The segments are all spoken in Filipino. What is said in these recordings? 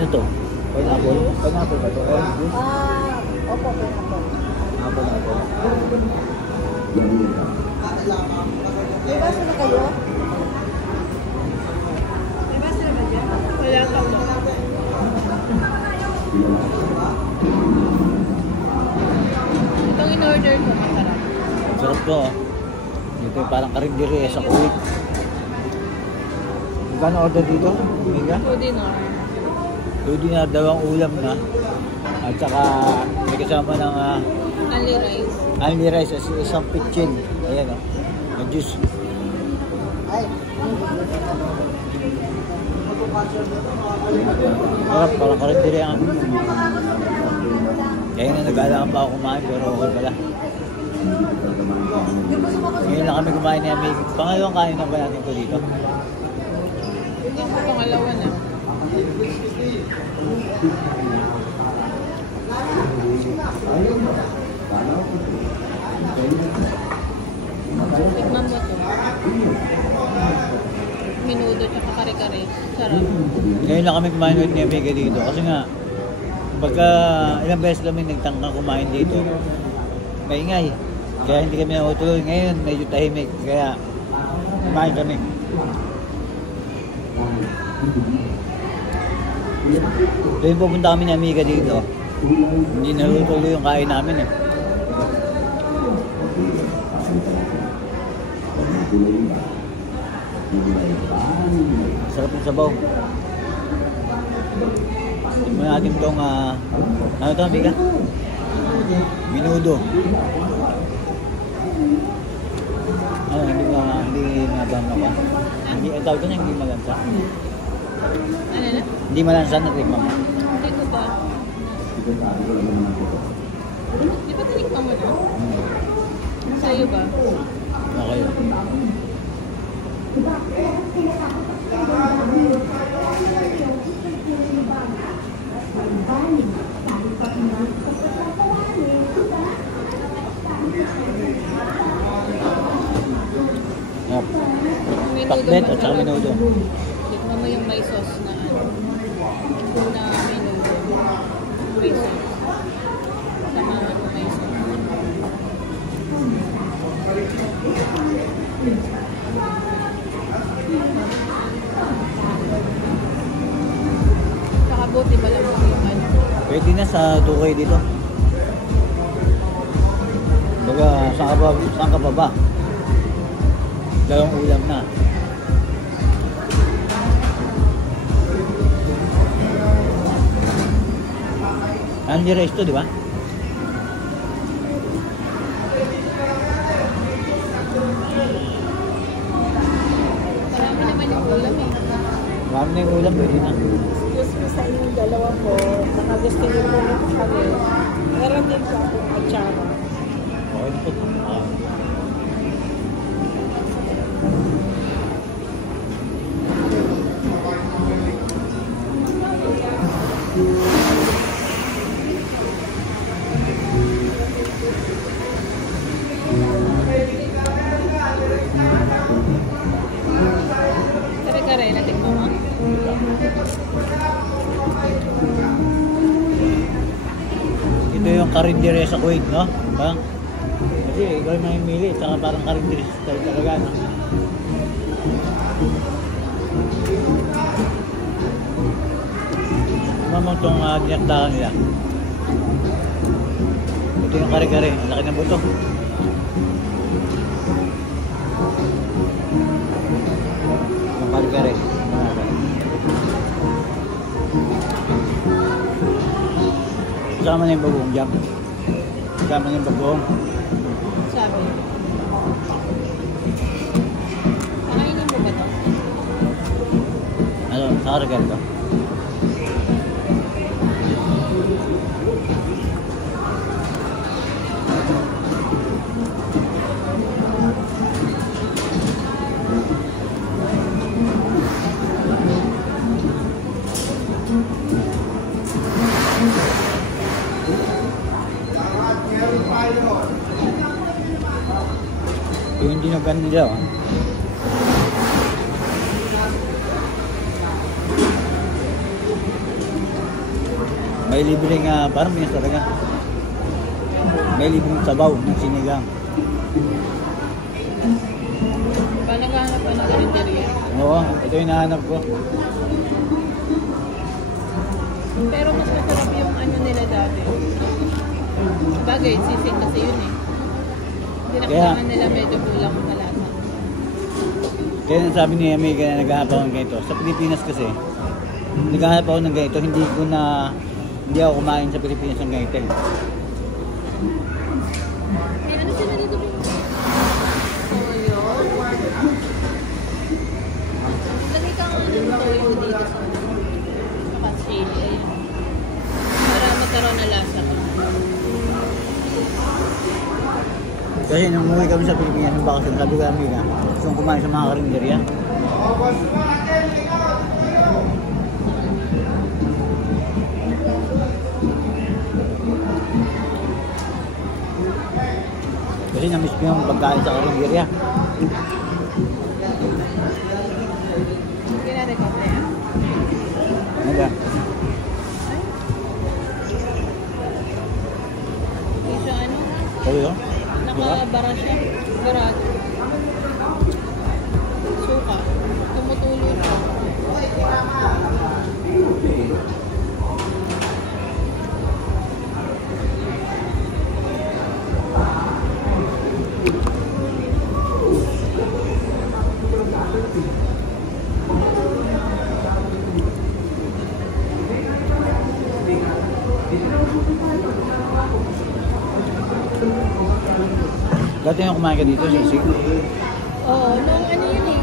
Ano to? Pineapple? Pineapple ba to? Orange juice? Opo, pineapple. Pineapple. May baso na kayo? May baso na ba dyan? Wala ka mo. Itong in-order ko, masarap. Sarap to oh. Dito yung parang karinderi sa Kuwait. Magkano order dito? Mega? 2 dinar. 2 dinar daw ang ulam na. At saka may kasama ng Only rice. only rice as isang pitchin. Ayan oh. May juice. Sarap, parang karinderi ang kaya na nag-alangan pa ako kumain pero okay pala. Ngayon lang kami kumain ni Amig. Pangalawang kain na ba natin ko dito? Hindi ko pangalawa na. Tikman mo to. Minudo tsaka kare-kare. Sarap. Ngayon lang kami kumain ulit ni Amig dito. Kasi nga, pagka ilang beses kami nagtangkang kumain dito, maingay. Kaya hindi kami nakutuloy. Ngayon, medyo tahimik. Kaya, kumain kami. Doon pupunta kami ni Amiga dito. Hindi nalutuloy yung kain namin eh. Sarap ng sabaw. Tignan natin itong, ano ito Amiga? Minudo. Ano, hindi mabama ka? Hindi, ang tawag doon hindi malansa. Ano na? Hindi malansa na tikman mo. Hindi ko ba? Di ba tinikman mo na? Sa'yo ba? Okay. Yep. Pakbet at saka minudo. Tikman mo yung may sauce na minudo. May sauce. Sama may sauce. Saka buti malamang yung ano. Pwede na sa tukay dito. Baga, saan ka pa ba? Dalawang ulam na. Only rice to, di ba? Marami naman yung ulam eh. Marami na yung ulam, pwede na. Excuse me sa inyong dalawa po. Baka gusto niyo po kami. Meron din po akong atsara. Okay po. Kare-kare, natikman mo? Ito yung karinderi sa Kuwait, no? Parang, kasi ikaw yung mamimili, saka parang karinderi style talaga, no? Mamang itong dinakdakan nila. Ito yung kare-kare, laki ng buto. Yung kare-kare. Kasama na yung bagoong jam. Kasama na yung bagoong. Sabi. Kakainin mo ba ito? Ano, sa kare-kare to? Yung dinagan nila, oh. May libreng, parang Pinas talaga. May libreng sabaw ng sinigang. Panaghanap pa ng karinderya. Oo, ito yung nahanap ko. Pero mas masarap yung ano nila dati. Bagay, sisig kasi yun eh. Dinakdakan nila medyo kulang sa lasa. Kaya sabi ni Amy, kaya naghahanap ako ng ganito. Sa Pilipinas kasi, naghahanap ako ng ganito. Hindi ako kumain sa Pilipinas ng ganito. Eh, ano sila dito? Toyo. Lagay kang ano ng toyo dito sa chili. Ayan. Para magkaroon na lasa. Kasi nung umuwi kami sa Pilipinas, nung bakasyon, sabi ko kami na gusto kong kumain sa mga karinderya. Kasi na-miss ko yung pagkain sa karinderya. Kinarecord na yan? Ano ba? Hindi siya ano? Sabi ko? Nakabara siya. Barado. Suka. Tumutulo siya. Dati yung kumain ka dito, sisig. Oo, nung ano yun eh.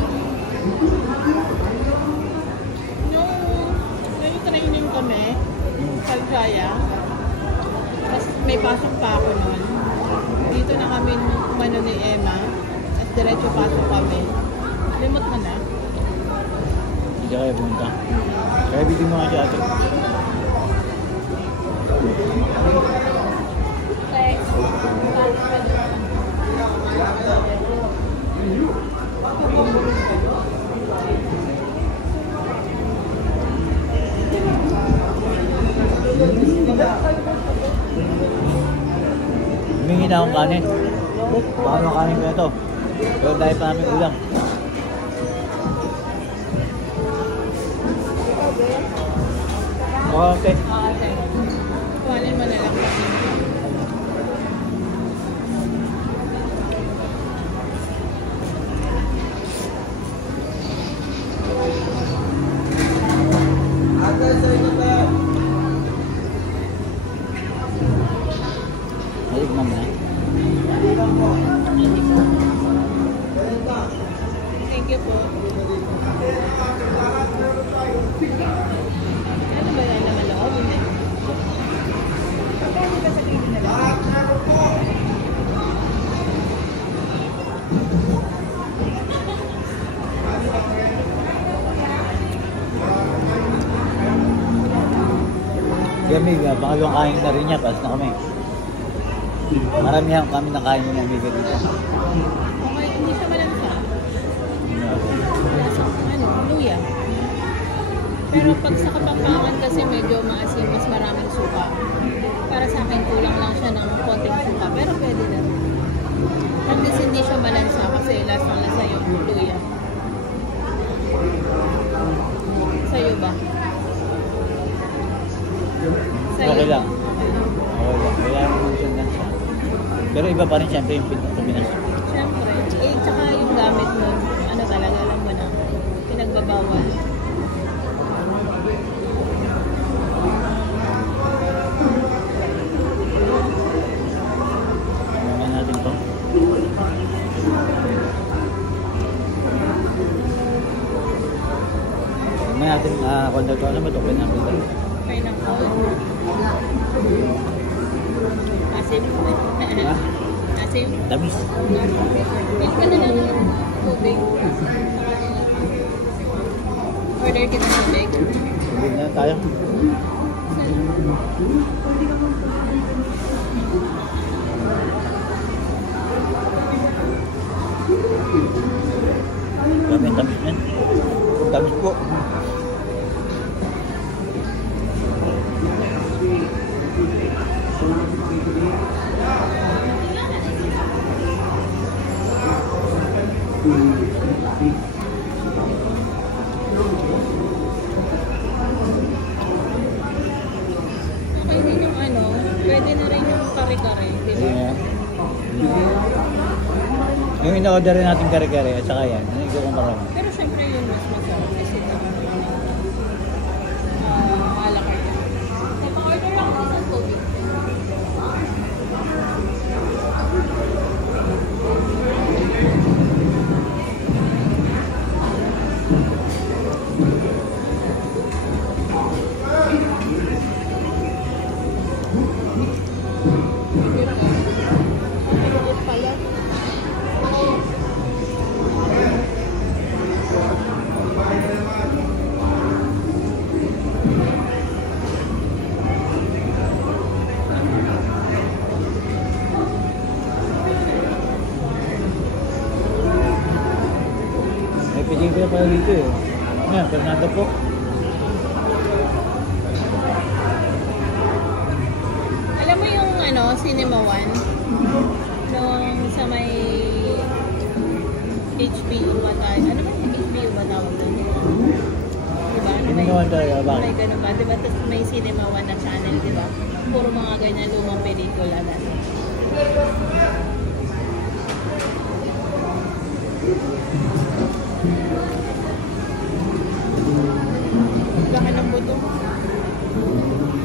Nung training kami, Kalgaya, tapos may pasok pa ako nun. Dito na kami umano ni Emma, at diretso pasok kami. Limot mo na. Hindi kayo pumunta. Kaya bitin mo nga siya ate. Humingi na akong kanin. Baka nung kanin ko na ito. Pero dahil pa namin ulam. Okay. Okay. Kuhanin mo na lang. Naligman mo na. Thank you po. Ano ba yan naman loob? Hindi. Pagkano ba sa tingin na lang? Kaya may pangalawang kain na rin niya, pas na kami. Maramihan kami nakain ng amiga dito. Okay, hindi siya malansa. Lasang ano, luya. Pero pag sa Kapampangan kasi medyo maasim, mas maraming suka. Para sa akin kulang lang siya ng konting suka, pero pwede na. Hanggang hindi siya malansa kasi lasang-lasa yung luya. Sa'yo ba? Sa'yo. Okay lang. Okay lang. Kaya naman siya lansa. Pero iba pa rin siyempre yung Pinas. Siyempre. Eh, tsaka yung gamit nun, ano talaga, alam mo na, pinagbabawal. Naman natin to. Naman natin, kung ito, ano ba ito? Pineapple. Pineapple. Asim. Ha? Asim. Tamis. Pili ka na lang ng tubig. Order kita ng tubig. Tubig na tayo. Kami tamis yan. Tamis po. Okay din yung ano, pwede na rin yung kare-kare, di ba? Ayun na. Yung in-order rin natin kare-kare at saka yan. Ano yung kumarama? Pero syempre yun mas masarap kasi na alakay. Order lang ako ng tubig. May pigil ko na pala dito eh. Yan, Fernando po. Alam mo yung ano, Cinema One? Nung sa may HBU ba tayo? Ano ba yung HBU ba tawag doon? Diba? Cinema One talaga, bakit? May ganun ba? Diba? Tapos may Cinema One na channel, diba? Puro mga ganyan lumang pelikula na. Laki ng buto.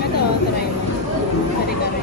Ito, try mo. Kare-kare.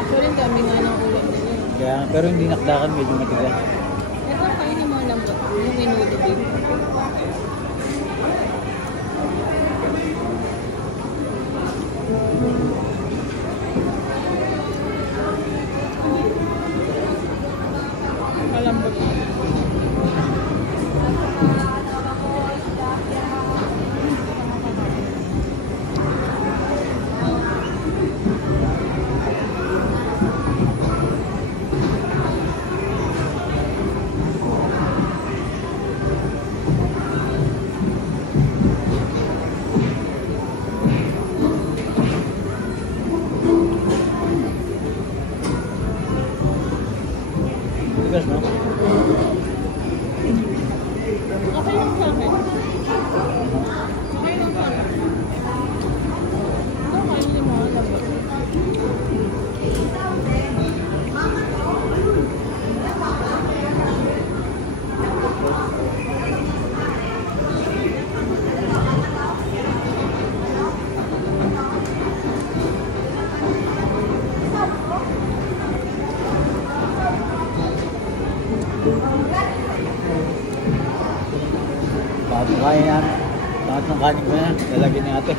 Actually, ang dami nga ng ulam nila. Kaya, pero hindi nakdakan, medyo matigas. Ito, kainin mo lang ba? Yung minuto din. Malambot. Tigas, no? Okay lang sa akin. Okay lang sa akin. Ito, kainin mo. Malambot. Bakit kain yan? Bakit ng kanin ko yan? Lalagyan ni ate.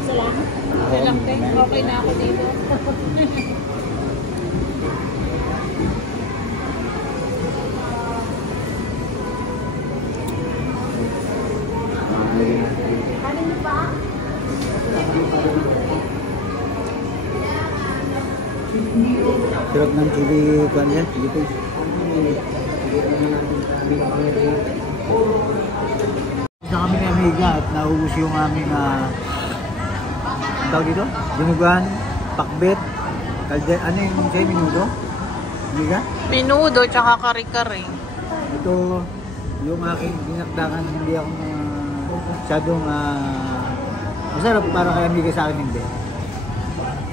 Isa lang? Isa lang, te. Okay na ako dito. Sarap ng chili, kwan yan, chili paste. Isa kami ni Amiga at naubos yung aming ang tawag dito? Dinugan, pakbet, kalder, ano yung kayo minuto? Amiga? Pinudo, tsaka kare-kare. Ito yung aking dinakdakan, hindi ako masyadong masarap para kay Amiga sa akin hindi.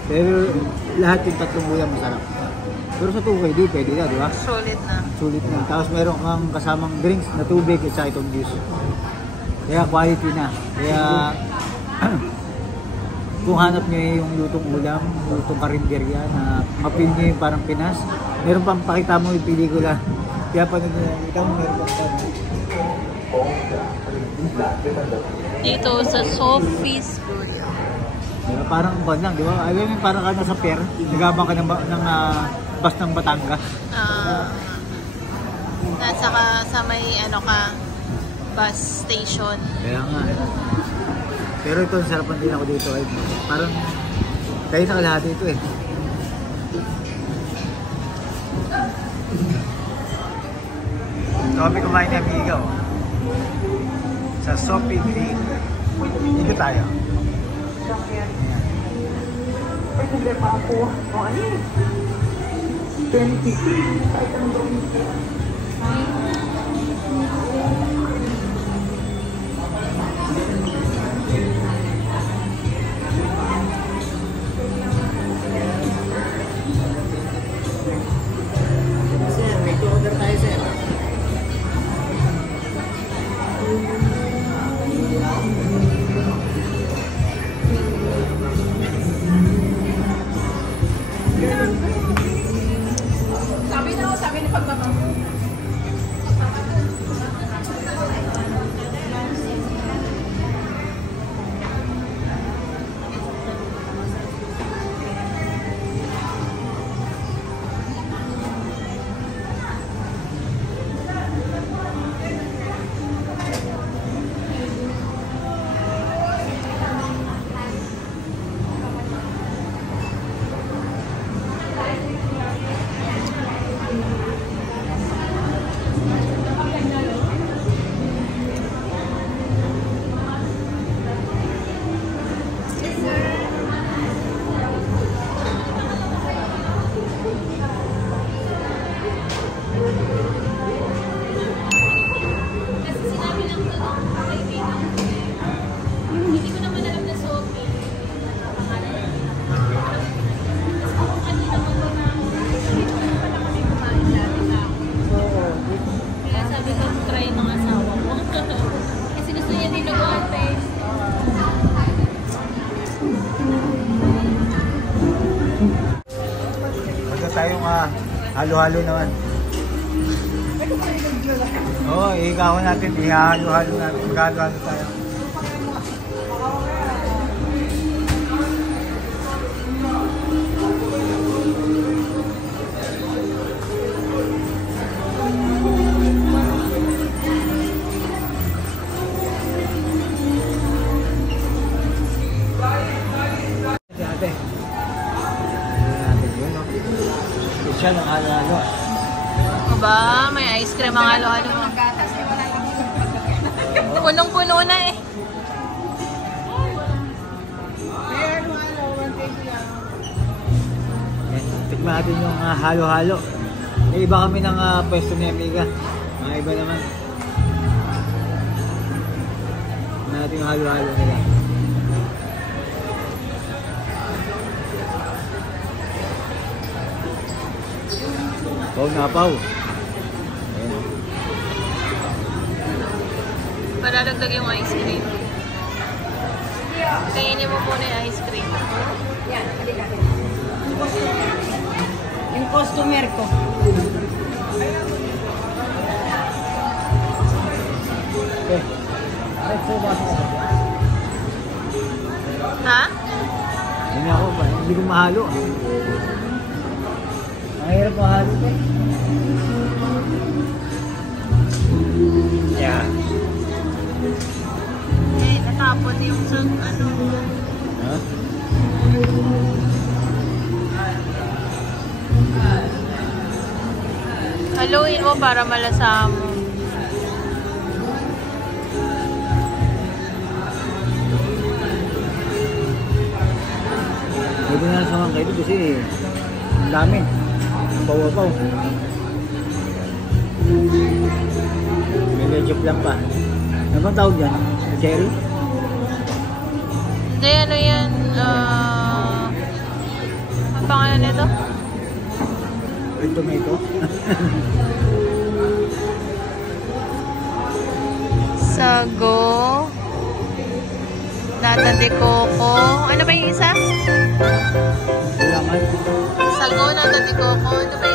So Pero lahat yung tatlong ulam masarap. Pero sa 2K, di pwede na, di ba? Sulit na. Sulit na. Tapos meron kang kasamang drinks na tubig at saka itong juice. Kaya quality na. Kaya kung hanap nyo yung lutong ulam, lutong karinderya na mapil nyo yung parang Pinas, meron pang pakita mo yung pelikula. Kaya pa nakita mo, meron pang pakita. Dito sa Sophie's Burger. Diba? Parang ban lang, di ba? Alam mo parang ka nasa pier, nagabang ka ng bus ng Batangas. Nasa ka sa may bus station. Kaya nga. Pero ito, sarapan din ako dito. Eh. Parang kayo sa kalahati ito eh. Kami kumain ni Amiga sa Sophie Grill. Dito tayo. Pwede pa ako. O ano yun? 20. Kahit ang gawin ko. Sir, may order tayo, sir. Sabi na pagmamahal. Tayong halo-halo naman. Oo, ihigawin natin, ihalo-halo natin, mag-halo-halo tayo. Siya ng halo-halo. Ba, may ice cream ang halo-halo mo. Punong-puno na eh. Tikman natin yung halo-halo. May iba kami ng pwesto ni Amiga. Mga iba naman. Tikman natin yung halo-halo nila. Pau na pau. Paladagdag yung ice cream. Kainin mo muna yung ice cream. Yan, halika. Yung customer ko. Okay. Ha? Hindi ako ba? Hindi ko mahalo. Ang hirap mahalo eh. Yeah. Eh, natapon yung sa ano. Ha? Haluin mo para malasa mo. Pwede na sa mga kayo kasi ang dami. Pawapaw. May medyo lang pa. Ano bang tawag yan? Cherry? Hindi, ano yan? to? Red tomato. Sago. Nata de coco. Ano ba yung isa? Gulaman. Sago, nata de coco. Ano ba